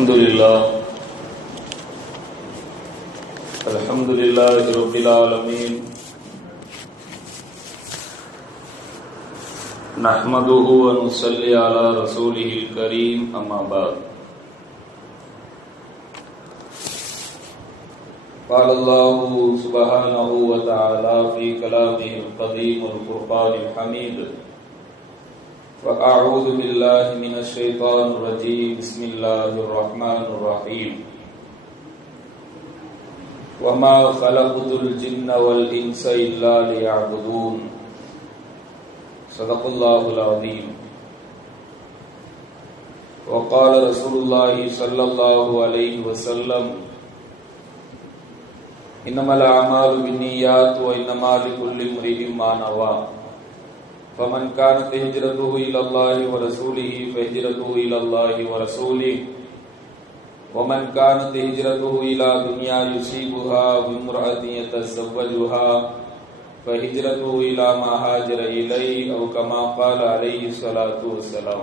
الحمد لله رب العالمين نحمده ونصلي على رسوله الكريم أما بعد قال الله سبحانه وتعالى في كلامه القديم والفرقان الحميد فأعوذ بالله من الشيطان الرجيم بسم الله الرحمن الرحيم وما خلقت الجن والإنس إلا ليعبدون صدق الله العظيم وقال رسول الله صلى الله عليه وسلم إنما الأعمال بالنيات وإنما لكل امرئ ما نوى فمن كانت هجرته إلى الله ورسوله فهجرته إلى الله ورسوله ومن كانت هجرته إلى دنيا يصيبها وامرأة يتزوجها فهجرته إلى ما هاجر إليه أو كما قال عليه الصلاة والسلام.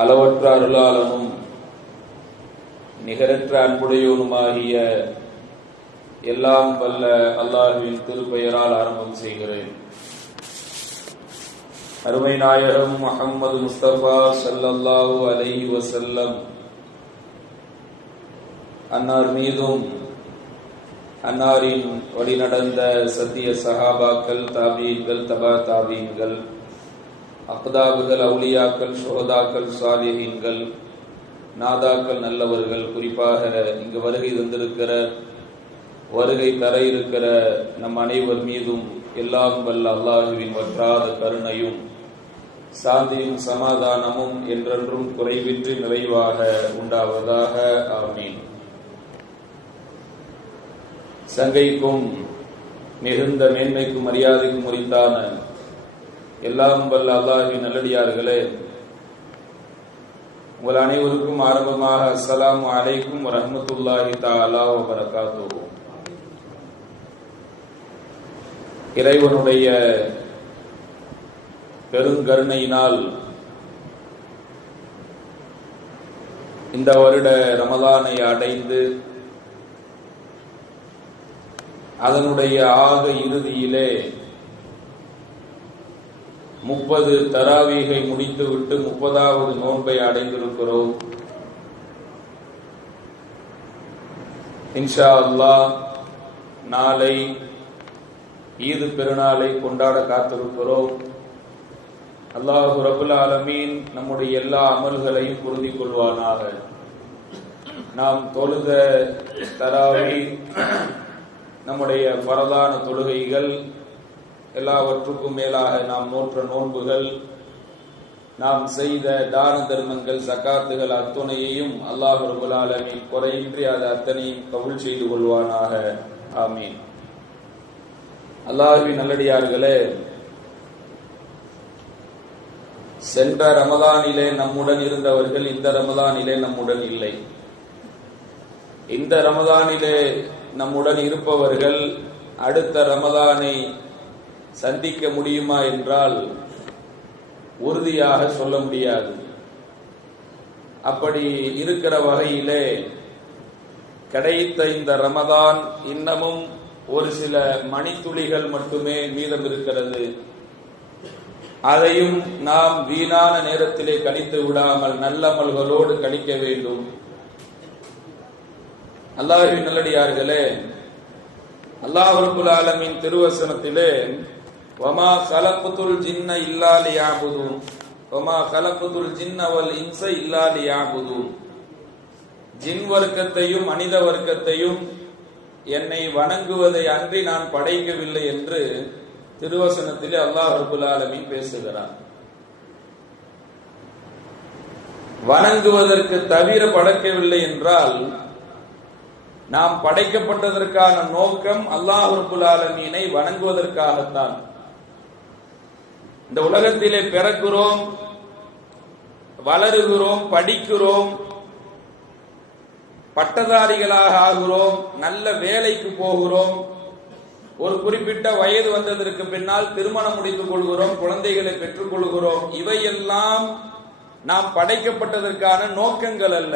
அளவற்ற அருளாளனும் நிகரற்ற அன்புடையோனுமாகிய எல்லாம் வல்ல அல்லாஹ்வின் திருப்பெயரால் ஆரம்பம் செய்கிறேன். அருமை நாயகம் முஹம்மது முஸ்தபா ஸல்லல்லாஹு அலைஹி வஸல்லம் அன்னார் மீதும் அன்னாரின் வழிநடந்த சத்திய சஹாபாக்கள், தாபீன்கள், தபா தாபீன்கள், அக்தாபுகள், அவுலியாக்கள், சுஹதாக்கள், சாலிஹீன்கள், நாதாக்கள், நல்லவர்கள், குறிப்பாக இங்கு வருகை தந்திருக்கிற வருகை தர இருக்கிற நம் அனைவர் மீதும் எல்லாம் வல்ல அல்லாஹுவின் வற்றாத கருணையும் சாந்தியும் சமாதானமும் என்றென்றும் குறைவின்றி நிறைவாக உண்டாவதாக. ஆமீன். சங்கைக்கும் மிகுந்த மேன்மைக்கும் மரியாதைக்கும் உரித்தான எல்லாம் வல்ல அல்லாஹுவின் நல்லடியார்களே, உங்கள் அனைவருக்கும் ஆரம்பமாக அஸ்ஸலாமு அலைக்கும் வரஹ்மத்துல்லாஹி தஆலா வ பரகாத்துஹு. இறைவனுடைய பெருங்கருணையினால் இந்த வருட ரமலானை அடைந்து அதனுடைய ஆக இறுதியிலே 30 தராவீகை முடித்துவிட்டு 30வது நோன்பை அடைந்திருக்கிறோம். இன்ஷா அல்லாஹ் நாளை ஈது பெருநாளை கொண்டாட காத்திருக்கிறோம். அல்லாஹு ரப்புல் ஆலமீன் நம்முடைய எல்லா அமல்களையும் பொருந்திக் கொள்வானாக. நாம் தொழுத தராவீஹ், நம்முடைய ஃபரதான தொழுகைகள், எல்லாவற்றுக்கும் மேலாக நாம் நோற்ற நோன்புகள், நாம் செய்த தான தர்மங்கள், சகாத்துகள் அத்துணையையும் அல்லாஹ் ரப்புல் ஆலமீன் குறையின்றி அது அத்தனையும் கபூல் செய்து கொள்வானாக. ஆமீன். அல்லாஹ்வின் நல்லடியார்களே, சென்ற ரமலானிலே நம்முடன் இருந்தவர்கள் இந்த ரமலானிலே நம்முடன் இல்லை. இந்த ரமலானிலே நம்முடன் இருப்பவர்கள் அடுத்த ரமலானை சந்திக்க முடியுமா என்றால் உறுதியாக சொல்ல முடியாது. அப்படி இருக்கிற வகையிலே கிடைத்த இந்த ரமலான் இன்னமும் ஒரு சில மணித்துளிகள் மட்டுமே மீதம் இருக்கிறது. அதையும் நாம் வீணான நேரத்திலே கழித்து விடாமல் நல்லமல்களோடு கழிக்க வேண்டும். அல்லாஹ்வின் நல்லடியார்களே, அல்லாஹ் ரப்புல் ஆலமீன் திருவசனத்திலே வமா கலக்துல் ஜின்ன இல்லா லியஅபுதூன் வமா கலக்துல் ஜின்ன வல் இன்ஸ இல்லா லியஅபுதூன், ஜின் வர்க்கத்தையும் மனித வர்க்கத்தையும் என்னை வணங்குவதை அன்றி நான் படைக்கவில்லை என்று திருவசனத்திலே அல்லாஹ் ரப்புல் ஆலமீன் பேசுகிறார். வணங்குவதற்கு தவிர படைக்கவில்லை என்றால் நாம் படைக்கப்பட்டதற்கான நோக்கம் அல்லாஹ் ரப்புல் ஆலமீனை வணங்குவதற்காகத்தான். இந்த உலகத்திலே பிறக்கிறோம், வளருகிறோம், படிக்கிறோம், பட்டதாரிகளாக ஆகிறோம், நல்ல வேலைக்கு போகிறோம், ஒரு குறிப்பிட்ட வயது வந்ததற்கு பின்னால் திருமணம் முடித்துக் கொள்கிறோம், குழந்தைகளை பெற்றுக் கொள்கிறோம். இவையெல்லாம் நாம் படைக்கப்பட்டதற்கான நோக்கங்கள் அல்ல.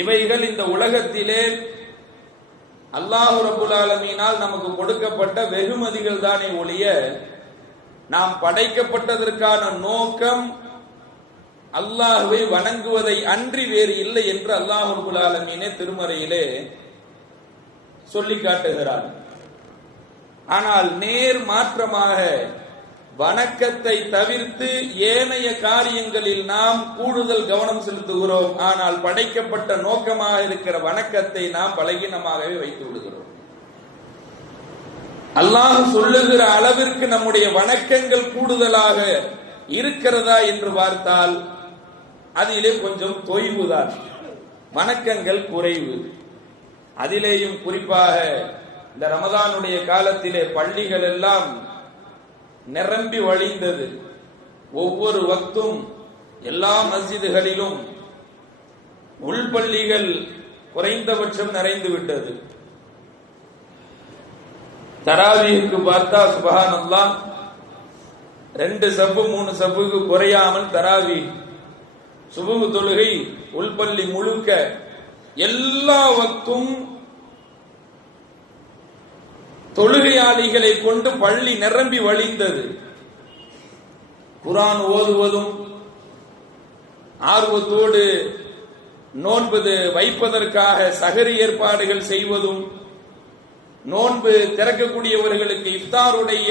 இவைகள் இந்த உலகத்திலே அல்லாஹ் ரப்பல் ஆலமீனால் நமக்கு கொடுக்கப்பட்ட வெகுமதிகள் தானே ஒழிய நாம் படைக்கப்பட்டதற்கான நோக்கம் அல்லாஹ்வை வணங்குவதை அன்றி வேறு இல்லை என்று அல்லாஹ் ரப்பல் ஆலமீனே திருமறையிலே சொல்லி காட்டுகிறார். ஆனால் நேர் மாற்றமாக வணக்கத்தை தவிர்த்து ஏனைய காரியங்களில் நாம் கூடுதல் கவனம் செலுத்துகிறோம். ஆனால் படைக்கப்பட்ட நோக்கமாக இருக்கிற வணக்கத்தை நாம் பலகீனமாகவே வைத்து விடுகிறோம். அல்லாஹ் சொல்லுகிற அளவிற்கு நம்முடைய வணக்கங்கள் கூடுதலாக இருக்கிறதா என்று பார்த்தால் அதிலே கொஞ்சம் தொய்வுதான், வணக்கங்கள் குறைவு. அதிலேயும் குறிப்பாக இந்த ரமதானுடைய காலத்திலே பள்ளிகள் எல்லாம் நிரம்பி வழிந்தது. ஒவ்வொரு வக்தும் எல்லா மஸ்ஜிதுகளிலும் உள்பள்ளிகள் குறைந்தபட்சம் நிறைந்து விட்டது. தராவீஹுக்கு பார்த்தா சுப்ஹானல்லாஹ் 2 சப்பு 3 சப்புக்கு குறையாமல் தராவீஹ். சுபஹ் தொழுகை உள்பள்ளி முழுக்க எல்லா வக்தும் தொழுகையாளிகளை கொண்டு பள்ளி நிரம்பி வழிந்தது. குர்ஆன் ஓதுவதும் ஆர்வத்தோடு நோன்பு வைப்பதற்காக சஹரி ஏற்பாடுகள் செய்வதும், நோன்பு திறக்கக்கூடியவர்களுக்கு இஃப்தாருடைய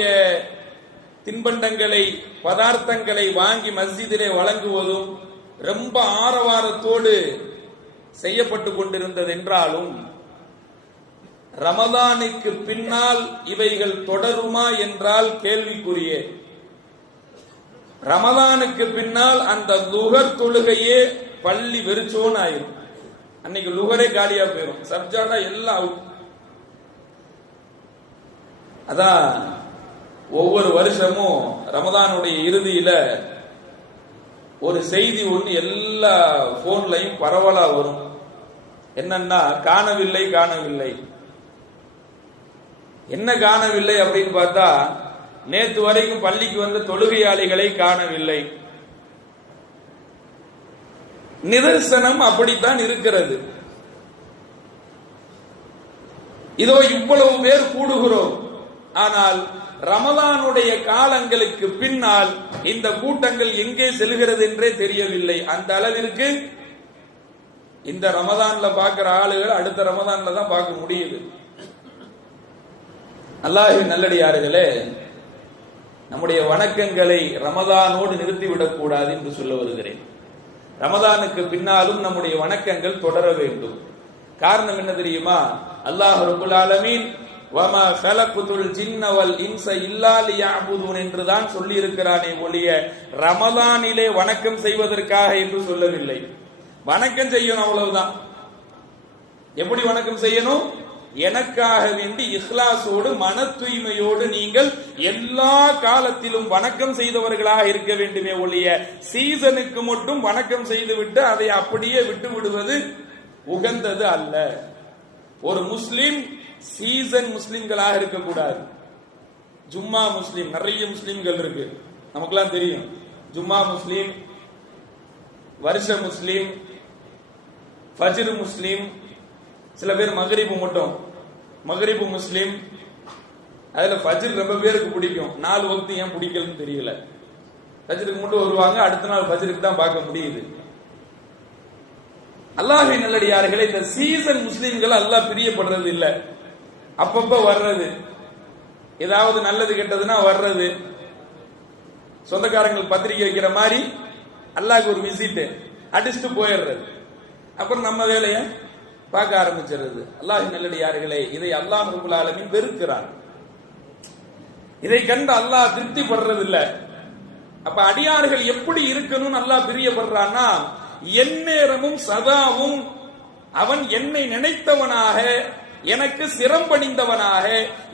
தின்பண்டங்களை பதார்த்தங்களை வாங்கி மஸ்ஜிதிலே வழங்குவதும் ரொம்ப ஆரவாரத்தோடு செய்யப்பட்டு கொண்டிருந்தது. என்றாலும் ரமதானுக்கு பின்னால் இவைகள் தொடருமா என்றால் கேள்விக்குரிய. ரமதானுக்கு பின்னால் அந்த லுகர் தொழுகையே பள்ளி வெறிச்சோன்னு ஆயிரும். அன்னைக்கு லுகரே காலியா போயிடும், சப்ஜாடா எல்லாம் அவுட். அதான் ஒவ்வொரு வருஷமும் ரமதானுடைய இறுதியில ஒரு செய்தி ஒன்று எல்லா போன்லையும் பரவலா வரும். என்னன்னா, காணவில்லை காணவில்லை. என்ன காணவில்லை அப்படின்னு பார்த்தா, நேற்று வரைக்கும் பள்ளிக்கு வந்த தொழுகையாளிகளை காணவில்லை. நிதர்சனம் அப்படித்தான் இருக்கிறது. இதோ இவ்வளவு பேர் கூடுகிறோம். ஆனால் ரமதானுடைய காலங்களுக்கு பின்னால் இந்த கூட்டங்கள் எங்கே செல்கிறது என்றே தெரியவில்லை. அந்த அளவிற்கு இந்த ரமதான்ல பார்க்கிற ஆளுகள் அடுத்த ரமதான்ல தான் பார்க்க முடியுது. அல்லாஹ்வின் நல்லடியார்களே, நம்முடைய வணக்கங்களை ரமதானோடு நிறுத்திவிடக் கூடாது என்று சொல்ல வருகிறேன். ரமதானுக்கு பின்னாலும் நம்முடைய வணக்கங்கள் தொடர வேண்டும். காரணம் என்ன தெரியுமா? அல்லாஹ் ரப்பல் ஆலமீன் வமா கலக்குதுல் ஜின்ன வல் இன்ஸ இல்லா லியஅபுதூன் என்று தான் சொல்லி இருக்கிறானே ஒழிய ரமதானிலே வணக்கம் செய்வதற்காக என்று சொல்லவில்லை. வணக்கம் செய்யணும், அவ்வளவுதான். எப்படி வணக்கம் செய்யணும்? எனக்காக வேண்டி இஹ்லாசோடு மன தூய்மையோடு நீங்கள் எல்லா காலத்திலும் வணக்கம் செய்தவர்களாக இருக்க வேண்டுமே ஒழிய சீசனுக்கு மட்டும் வணக்கம் செய்துவிட்டு அதை அப்படியே விட்டு விடுவது உகந்தது அல்ல. ஒரு முஸ்லிம் சீசன் முஸ்லிம்களாக இருக்கக்கூடாது. ஜும்மா முஸ்லிம், நிறைய முஸ்லிம்கள் இருக்கு, நமக்கெல்லாம் தெரியும். ஜும்மா முஸ்லிம், வருஷ முஸ்லிம், ஃபஜ்ர் முஸ்லிம், சில பேர் மகரிபு மட்டும் மகரிபு முஸ்லிம். அதுல ஃபஜ்ர் ரொம்ப பேருக்கு பிடிக்கும். 4 வக்து ஏன் பிடிக்கலன்னு தெரியல. ஃபஜ்ருக்கு மட்டும் வருவாங்க, அடுத்த நாள் ஃபஜ்ருக்கு தான் பார்க்க முடியுது. அல்லாஹ்வின் நல்லடியார்களே, இந்த சீசன் முஸ்லிம்கள் அல்லாஹ் பிரியப்படுறது இல்ல. அப்பப்ப வர்றது, ஏதாவது நல்லது கெட்டதுன்னா வர்றது, சொந்தக்காரங்கள் பத்திரிக்கை வைக்கிற மாதிரி அல்லாஹ்க்கு ஒரு விசிட் அடிச்சுட்டு போயிடுறது, அப்புறம் நம்ம வேலையை பார்க்க ஆரம்பிச்சிருது. அல்லாஹ்வின் நல்லடியார்களே, இதை அல்லாஹ் ரப்பல் ஆலமீன் வெறுக்கிறார். இதை கண்டு அல்லாஹ் திருப்தி படுறதில்லை. அப்ப அடியார்கள் எப்படி இருக்கணும்னு அல்லாஹ் பிரியப்படுறான்னா, எந்நேரமும் சதாவும் அவன் என்னை நினைத்தவனாக, எனக்கு சிரம்பணிந்தவனாக,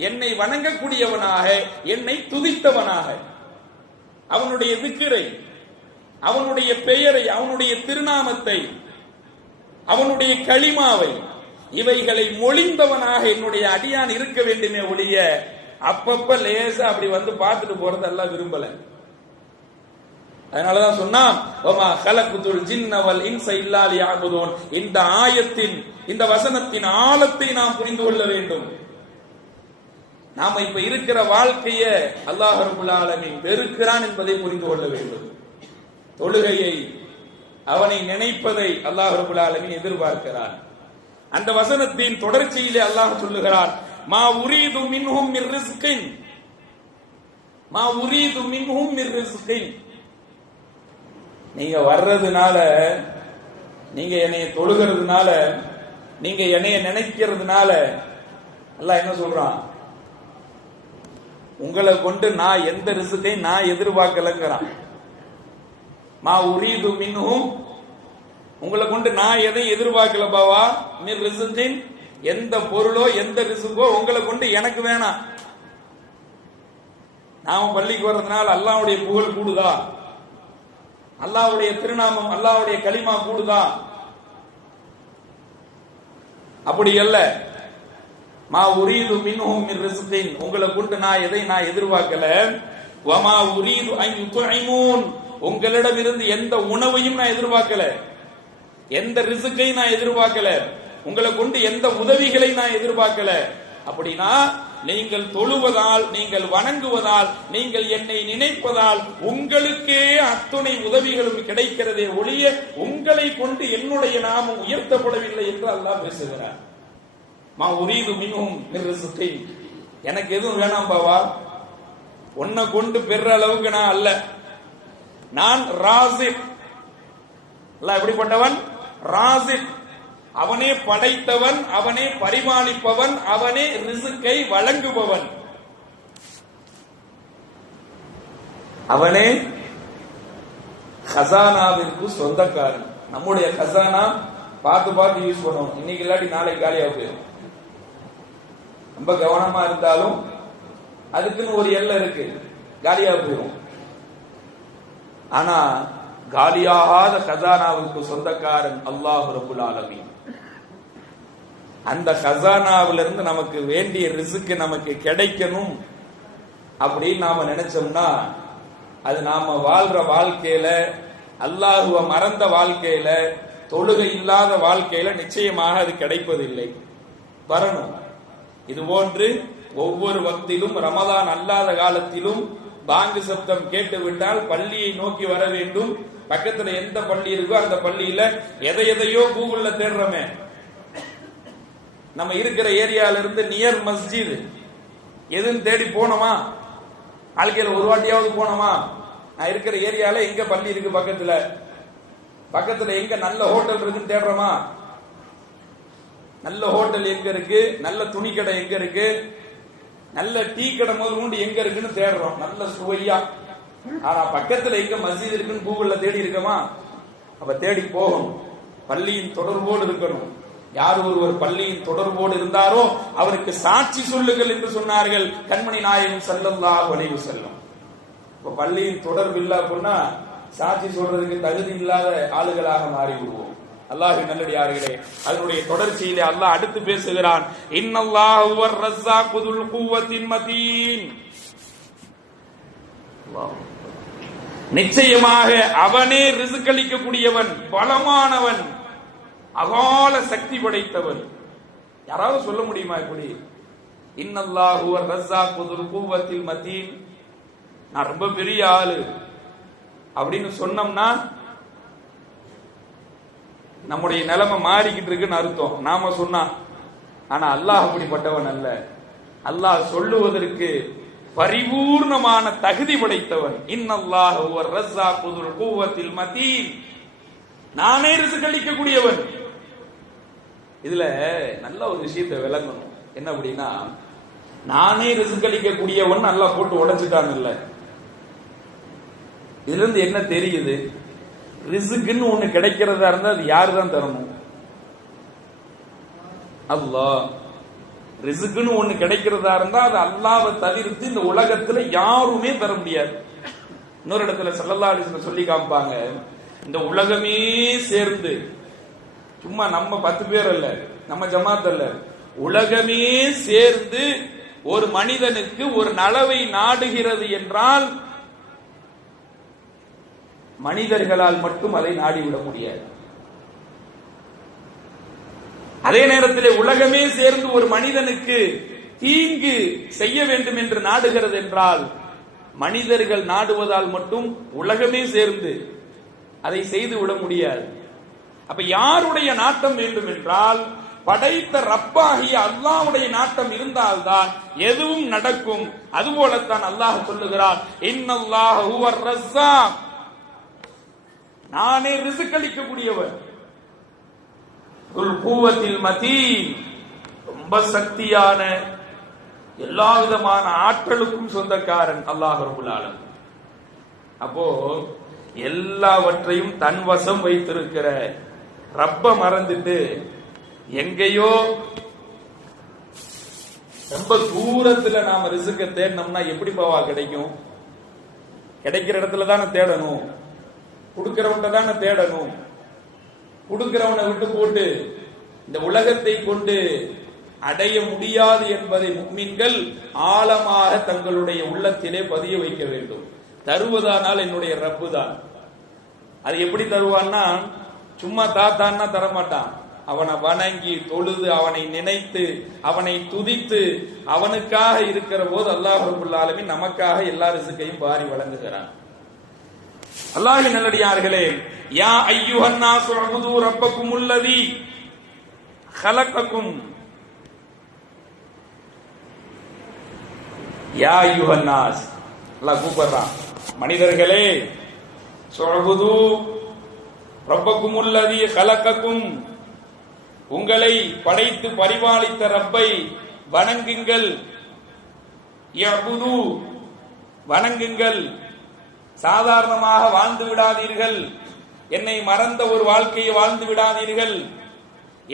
என்னை வணங்கக்கூடியவனாக, என்னை துதித்தவனாக, அவனுடைய திக்ரை, அவனுடைய பெயரை, அவனுடைய திருநாமத்தை, அவனுடைய களிமாவை, இவைகளை மொழிந்தவனாக என்னுடைய அடியான் இருக்க வேண்டுமே ஒழிய அப்பப்ப லேசா அப்படி வந்து பார்த்துட்டு போறது எல்லாம் விரும்பல. அதனாலதான் சொன்னா வமா கலக்குதுல் ஜின்ன வல் இன்ஸ இல்லா லியஅபுதூன். இந்த ஆயத்தின் இந்த வசனத்தின் ஆழத்தை நாம் புரிந்து கொள்ள வேண்டும். நாம இப்ப இருக்கிற வாழ்க்கைய அல்லாஹ் ரப்பல் ஆலமீன் வெறுக்கிறான் என்பதை புரிந்து கொள்ள வேண்டும். தொழுகையை அவனை நினைப்பதை அல்லாஹ் ரப்பல் ஆலமீன் எதிர்பார்க்கிறான். அந்த வசனத்தின் தொடர்ச்சியிலே அல்லாஹ் சொல்லுகிறான், மா உரீது மின்ஹும் மிர் ரிஸ்கின், மா உரீது மின்ஹும் மிர் ரிஸ்கின். நீங்க வர்றதுனால, நீங்க என்னைய தொழுகிறதுனால, நீங்க என்னைய நினைக்கிறதுனால அல்லாஹ் என்ன சொல்றான், உங்களை கொண்டு நான் எந்த ரிஸ்கையும் நான் எதிர்பார்க்கலங்கிறான். மா உரீது மின்ஹும், உங்களை கொண்டு நான் எதையும் எதிர்பார்க்கல பாவா. மிர் ரிஸ்கின், எந்த பொருளோ எந்த ரிஸ்கோ உங்களை கொண்டு எனக்கு வேணாம். நாம பள்ளிக்கு வர்றதுனால அல்லாஹ்வுடைய புகழ் கூடுதா, அல்லாஹ்வுடைய திருநாமம் அல்லாஹ்வுடைய கலிமா கூடுதா? அப்படி அல்ல. மா உரீது மின்ஹும் மிர் ரிஸ்கின், உங்களை கொண்டு நான் எதை நான் எதிர்பார்க்கல. வமா உரீது அன் யுத்இமூன், உங்களிடம் இருந்து எந்த உணவையும் நான் எதிர்பார்க்கல, எந்த ரிஸ்கையும் நான் எதிர்பார்க்கல, உங்களை கொண்டு எந்த உதவிகளை நான் எதிர்பார்க்கல. அப்படின்னா நீங்கள் தொழுவதால், நீங்கள் வணங்குவதால், நீங்கள் என்னை நினைப்பதால் உங்களுக்கே அத்துணை உதவிகளும் கிடைக்கிறதே ஒழிய உங்களை கொண்டு என்னுடைய நாமம் உயர்த்தப்படவில்லை என்று அல்லாஹ் பேசுகிறார். மா உரீது மின்ஹும் மிர் ரிஸ்கின், எனக்கு எதுவும் வேணாம் பாவா, உன்னை கொண்டு பெற அளவுக்கு நான் அல்ல. நான் ராசிக். அல்லாஹ் எப்படிப்பட்டவன்? ராசிக். அவனே படைத்தவன், அவனே பரிமாளிப்பவன், அவனே ரிஸ்கை வழங்குபவன், அவனே ஹசானாவிற்கு சொந்தக்காரன். நம்முடைய ஹசானா பார்த்து பார்த்து யூஸ் பண்ணுவோம். இன்னைக்கு இல்லாட்டி நாளைக்கு காலியா போயிடும். ரொம்ப கவனமா இருந்தாலும் அதுக்குன்னு ஒரு எல்லை இருக்கு, காலியா போயிடும். ஆனா காலியாகாத கசானாவுக்கு சொந்தக்காரன் அல்லாஹ் ரப்பல் ஆலமீன். அந்த கசானாவிலிருந்து நமக்கு வேண்டிய ரிஸ்க் நமக்கு கிடைக்கணும் அப்படின்னு நாம நினைச்சோம்னா, அது நாம வாழ்ற வாழ்க்கையில, அல்லாஹுவ மறந்த வாழ்க்கையில, தொழுகை இல்லாத வாழ்க்கையில நிச்சயமாக அது கிடைப்பதில்லை. வரணும். இது போன்று ஒவ்வொரு வக்திலும், ரமதான் அல்லாத காலத்திலும் பாங்கு சப்தம் கேட்டு விட்டால் பள்ளியை நோக்கி வர வேண்டும். பக்கத்துல எந்த பள்ளி இருக்கோ அந்த பள்ளியில எதையோ கூகுள்ல தேடுறோமே. நம்ம இருக்கிற ஏரியால இருந்து நியர் மஸ்ஜித் எதுன்னு தேடி போனோமா, வாழ்க்கையில ஒரு வாட்டியாவது போனோமா, நான் இருக்கிற ஏரியால எங்க பள்ளி இருக்கு, பக்கத்துல பக்கத்துல எங்க நல்ல ஹோட்டல் இருக்குன்னு தேடுறோமா, நல்ல ஹோட்டல் எங்க இருக்கு, நல்ல துணி கடை எங்க இருக்கு, நல்ல டீ கடை முதல் எங்க இருக்குன்னு தேடுறோம், நல்ல சுவையா. ஆனா பக்கத்துல எங்க மஸ்ஜித் இருக்குன்னு கூகுள்ல தேடி இருக்கமா? அப்ப தேடி போகணும். பள்ளியின் தொடர்போடு இருக்கணும். யார் ஒருவர் பள்ளியின் தொடர்போடு இருந்தாரோ அவருக்கு சாட்சி சொல்லுங்கள் என்று சொன்னார்கள் கண்மணி நாயகம் ஸல்லல்லாஹு அலைஹி வஸல்லம். இப்ப பள்ளியின் தொடர்பு இல்ல அப்படின்னா சாட்சி சொல்றதுக்கு தகுதி இல்லாத ஆளுகளாக மாறி விடுவோம். அல்லாஹ்வின் நல்லடியார்களே, அதனுடைய தொடர்ச்சியிலே அல்லாஹ் அடுத்து பேசுகிறான், இன்னல்லாஹு ஹுவர் ரஸ்ஸாகு துல் குவத்தின் மதீன். நிச்சயமாக அவனே ரிஸ்க் அளிக்கக்கூடியவன், பலமானவன், அகால சக்தி படைத்தவன். யாராவது சொல்ல முடியுமா இப்படி? இன்னல்லாஹு ஹுவர் ரஸ்ஸாகு துல் குவத்தில் மதீன், நான் ரொம்ப பெரிய ஆளு அப்படின்னு சொன்னோம்னா நம்முடைய நிலைமை மாறிக்கிட்டு இருக்குன்னு அர்த்தம், நாம சொன்னா. ஆனா அல்லாஹ் அப்படிப்பட்டவன் அல்ல. அல்லாஹ் சொல்லுவதற்கு பரிபூர்ணமான தகுதி படைத்தவன். இன்னல்லாஹு ஹுவர் ரஸ்ஸாகு துல் குவத்தில் மதீன், நானே ரிஸ்க் அளிக்கக்கூடியவன். இதுல நல்ல ஒரு விஷயத்தை விளங்கணும். என்ன அப்படின்னா, நானே ரிஸ்க் அளிக்கக்கூடியவன் அல்லாஹ் போட்டு உடைச்சிட்டான் இல்ல. இதுல இருந்து என்ன தெரியுது? ரிஸ்க்னு ஒண்ணு கிடைக்கிறதா இருந்தா அது யாரு தான் தரணும்? அல்லாஹ். ரிஸ்க்னு ஒண்ணு கிடைக்கிறதா இருந்தா அது அல்லாஹ்வை தவிர்த்து இந்த உலகத்துல யாருமே தர முடியாது. இன்னொரு இடத்துல ஸல்லல்லாஹு அலைஹி வஸல்லம் சொல்லி காமிப்பாங்க, இந்த உலகமே சேர்ந்து, சும்மா நம்ம 10 பேர் அல்ல, நம்ம ஜமாத் அல்ல, உலகமே சேர்ந்து ஒரு மனிதனுக்கு ஒரு நலவை நாடுகிறது என்றால் மனிதர்களால் மட்டும் அதை நாடிவிட முடியாது. அதே நேரத்தில் உலகமே சேர்ந்து ஒரு மனிதனுக்கு தீங்கு செய்ய வேண்டும் என்று நாடுகிறது என்றால், மனிதர்கள் நாடுவதால் மட்டும் உலகமே சேர்ந்து அதை செய்து விட முடியாது. அப்ப யாருடைய நாட்டம் வேண்டும் என்றால், படைத்த ரப்பாகிய அல்லாஹ்வுடைய நாட்டம் இருந்தால்தான் எதுவும் நடக்கும். அதுபோலத்தான் அல்லாஹ் சொல்லுகிறார், இன்னல்லாஹ ஹுவர் ரஸ்ஸாக், நானே ரிஸ்க் அளிக்கக்கூடியவர், துல் குவத்தில் மதீன், ரொம்ப சக்தியான எல்லா விதமான ஆற்றலுக்கும் சொந்தக்காரன் அல்லாஹ் ரப்பல் ஆலமீன். அப்போ எல்லாவற்றையும் தன் வசம் வைத்திருக்கிற ரப்ப மறந்துட்டு எங்கேயோ ரொம்ப தூரத்துல நாம ரிஸ்க தேடணும்னா எப்படி பாவா கிடைக்கும்? கிடைக்கிற இடத்துல தானே தேடணும், கொடுக்கிறவன்ட தானே தேடணும். கொடுக்கிறவனை விட்டு போட்டு இந்த உலகத்தை கொண்டு அடைய முடியாது என்பதை முஃமின்கள் ஆழமாக தங்களுடைய உள்ளத்திலே பதிய வைக்க வேண்டும். தருவதானால் என்னுடைய ரப்பு தான். அது எப்படி தருவான்னா, சும்மா தாத்தான்னா தரமாட்டான். அவனை வணங்கி தொழுது அவனை நினைத்து அவனை துதித்து அவனுக்காக இருக்கிற போது அல்லாஹ் ரப்பல் ஆலமீன் நமக்காக எல்லா ரிஸ்கையும் வாரி வழங்குகிறான். அல்லாஹ்வின் நல்லடியார்களே, யா அய்யுஹன் நாஸ் உஅ்புது ரப்பக்குமுல்லதீ خلقக்கும், யா அய்யுஹன் நாஸ், அல்லாஹ் கூப்பிடுறான், மனிதர்களே, சுஅ்புது ரப்பக்குமுல்லதீ خلقக்கும், உங்களை படைத்து பரிபாலித்த ரப்பை வணங்குங்கள். யஅ்புது, வணங்குங்கள். சாதாரணமாக வாழ்ந்து விடாதீர்கள், என்னை மறந்த ஒரு வாழ்க்கையை வாழ்ந்து விடாதீர்கள்,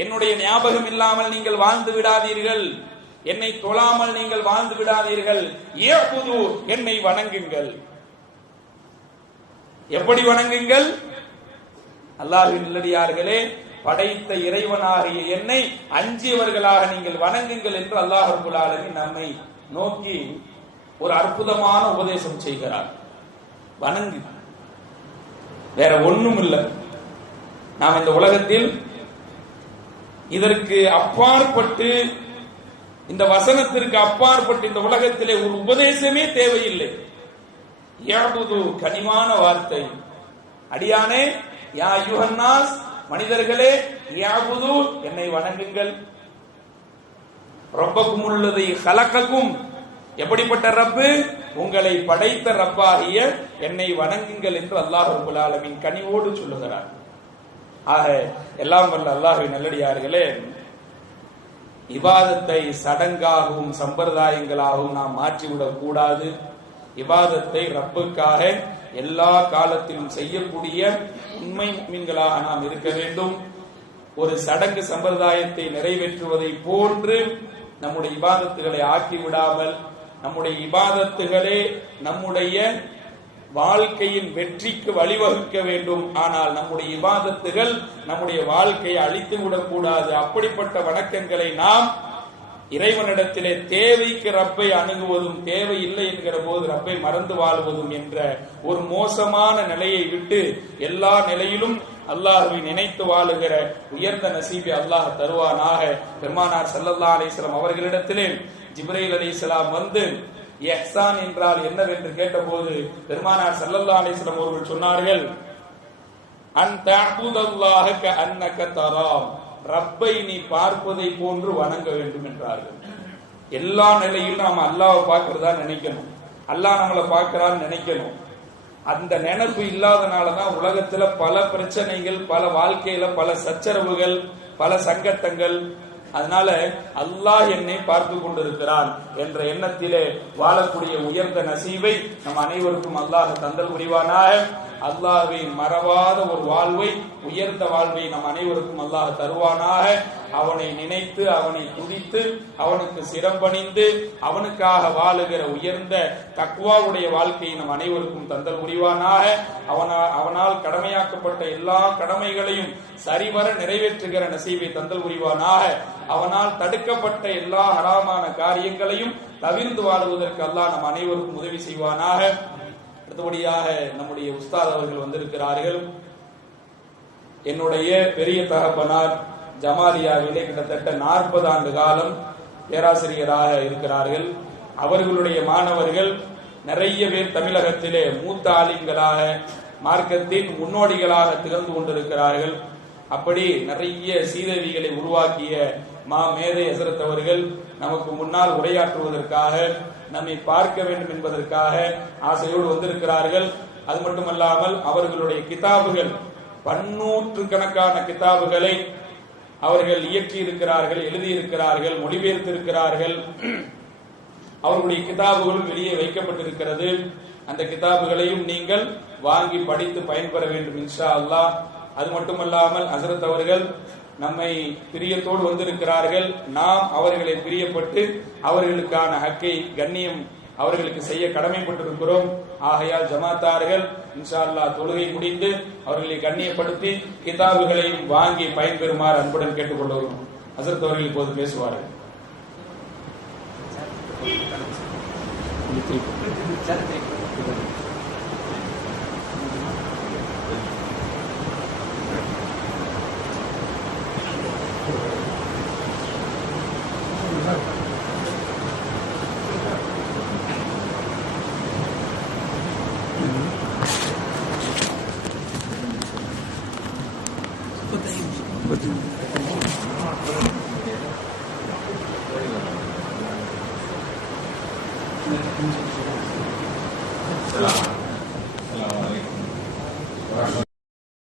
என்னுடைய ஞாபகம் இல்லாமல் நீங்கள் வாழ்ந்து விடாதீர்கள், என்னை தொழாமல் நீங்கள் வாழ்ந்து விடாதீர்கள். யஅ்புது, என்னை வணங்குங்கள். எப்படி வணங்குங்கள்? அல்லாஹ்வின் நல்லடியார்களே, படைத்த இறைவனாகிய என்னை அஞ்சியவர்களாக நீங்கள் வணங்குங்கள் என்று அல்லாஹ் ரப்பல் ஆலமீன் நம்மை நோக்கி ஒரு அற்புதமான உபதேசம் செய்கிறார். வணங்கு, வேற ஒண்ணும் இல்லை. நாம் இந்த உலகத்தில் இதற்கு அப்பாற்பட்டு, இந்த வசனத்திற்கு அப்பாற்பட்டு இந்த உலகத்திலே ஒரு உபதேசமே தேவையில்லை. யஅ்புது, கனிவான வார்த்தை. அடியானே, யா அய்யுஹன் நாஸ், மனிதர்களே, யஅ்புது, என்னை வணங்குங்கள். ரப்பக்குமுல்லதீ خلقக்கும், எப்படிப்பட்ட ரப்பு? உங்களை படைத்த ரப்பாகிய என்னை வணங்குங்கள் என்று அல்லாஹ் ரப்பல் ஆலமீன் கனிவோடு சொல்லுகிறார். ஆக எல்லாம் வல்ல அல்லாஹ்வின் நல்லடியார்களே, இபாதத்தை சடங்காகவும் சம்பிரதாயங்களாகவும் நாம் மாற்றிவிடக் கூடாது. இபாதத்தை ரப்புக்காக எல்லா காலத்திலும் செய்யக்கூடிய உண்மை முஃமின்களாக நாம் இருக்க வேண்டும். ஒரு சடங்கு சம்பிரதாயத்தை நிறைவேற்றுவதை போன்று நம்முடைய இபாதத்துகளை ஆக்கிவிடாமல், நம்முடைய இபாதத்துகளே நம்முடைய வாழ்க்கையின் வெற்றிக்கு வழிவகுக்க வேண்டும். ஆனால் நம்முடைய இபாதத்துகள் நம்முடைய வாழ்க்கையை அழித்து விடக்கூடாது. அப்படிப்பட்ட வணக்கங்களை நாம் இறைவனிடத்திலே தேவைக்கு ரப்பை அணுகுவதும், தேவை இல்லை என்கிற போது ரப்பை மறந்து வாழ்வதும் என்ற ஒரு மோசமான நிலையை விட்டு எல்லா நிலையிலும் அல்லாஹ்வை நினைத்து வாழுகிற உயர்ந்த நசீபை அல்லாஹ் தருவானாக. பெருமானார் ஸல்லல்லாஹு அலைஹி வஸல்லம் அவர்களிடத்திலே ஜிப்ரீல் அலைஹிஸ்ஸலாம் வந்து இஹ்சான் என்றால் என்னவென்று கேட்டபோது பெருமானார் ஸல்லல்லாஹு அலைஹி வஸல்லம் அவர்கள் சொன்னார்கள், அன் தஅபுதல்லாஹ கஅன்னக தராஹ், ரப்பை நீ பார்ப்பதை போன்று வணங்க வேண்டும் என்றார்கள். எல்லா நிலையிலும் நாம அல்லாஹ்வை பார்க்கிறதா நினைக்கணும், அல்லாஹ் நம்மளை பார்க்கிறான்னு நினைக்கணும். அந்த நினைப்பு இல்லாதனாலதான் உலகத்துல பல பிரச்சனைகள், பல வாழ்க்கையில பல சச்சரவுகள், பல சங்கட்டங்கள். அதனால அல்லாஹ் என்னை பார்த்து கொண்டிருக்கிறான் என்ற எண்ணத்திலே வாழக்கூடிய உயர்ந்த நசீபை நம் அனைவருக்கும் அல்லாஹ் தந்தல் புரிவானாக. அல்லாஹ்வை மறவாத ஒரு வாழ்வை, உயர்ந்த வாழ்வை நம் அனைவருக்கும் அல்லாஹ் தருவானாக. அவனை நினைத்து, அவனை துதித்து, அவனுக்கு சிரம்பணிந்து, அவனுக்காக வாழுகிற உயர்ந்த தக்வாவுடைய வாழ்க்கையை நம் அனைவருக்கும் தந்தல் புரிவானாக. அவனால் கடமையாக்கப்பட்ட எல்லா கடமைகளையும் சரிவர நிறைவேற்றுகிற நசீபை தந்தல் புரிவானாக. அவனால் தடுக்கப்பட்ட எல்லா ஹராமான காரியங்களையும் தவிர்த்து வாழுவதற்கு அல்லாஹ் நம் அனைவருக்கும் உதவி செய்வானாக. அடுத்தபடியாக நம்முடைய உஸ்தாத் அவர்கள் வந்திருக்கிறார்கள். என்னுடைய பெரிய தகப்பனார் ஜமாலியாவிலே கிட்டத்தட்ட 40 ஆண்டு காலம் பேராசிரியராக இருக்கிறார்கள். அவர்களுடைய மாணவர்கள் நிறைய பேர் தமிழகத்திலே மூத்த ஆலிம்களாக மார்க்கத்தின் முன்னோடிகளாக திகழ்ந்து கொண்டிருக்கிறார்கள். அப்படி நிறைய சீதவிகளை உருவாக்கிய மேதை ஹசரத் அவர்கள் நமக்கு முன்னால் உரையாற்றுவதற்காக, நம்மை பார்க்க வேண்டும் என்பதற்காக ஆசையோடு வந்திருக்கிறார்கள். அது மட்டுமல்லாமல் அவர்களுடைய கிதாபுகள் 100 கணக்கான கிதாபுகளை அவர்கள் இயற்றி இருக்கிறார்கள், எழுதியிருக்கிறார்கள், மொழிபெயர்த்திருக்கிறார்கள். அவர்களுடைய கிதாபுகளும் வெளியே வைக்கப்பட்டிருக்கிறது. அந்த கிதாபுகளையும் நீங்கள் வாங்கி படித்து பயன்பெற வேண்டும் இன்ஷா அல்லாஹ். அது மட்டுமல்லாமல் ஹசரத் அவர்கள் நம்மை பிரியத்தோடு வந்திருக்கிறார்கள். நாம் அவர்களை பிரியப்பட்டு அவர்களுக்கான ஹக்கை, கண்ணியம் அவர்களுக்கு செய்ய கடமைப்பட்டிருக்கிறோம். ஆகையால் ஜமாத்தார்கள் இன்ஷா அல்லாஹ் தொழுகை முடிந்து அவர்களை கண்ணியப்படுத்தி கிதாபுகளையும் வாங்கி பயன்பெறுமாறு அன்புடன் கேட்டுக்கொள்வோம். ஹசரத் அவர்கள் இப்போது பேசுவார்கள். Betul.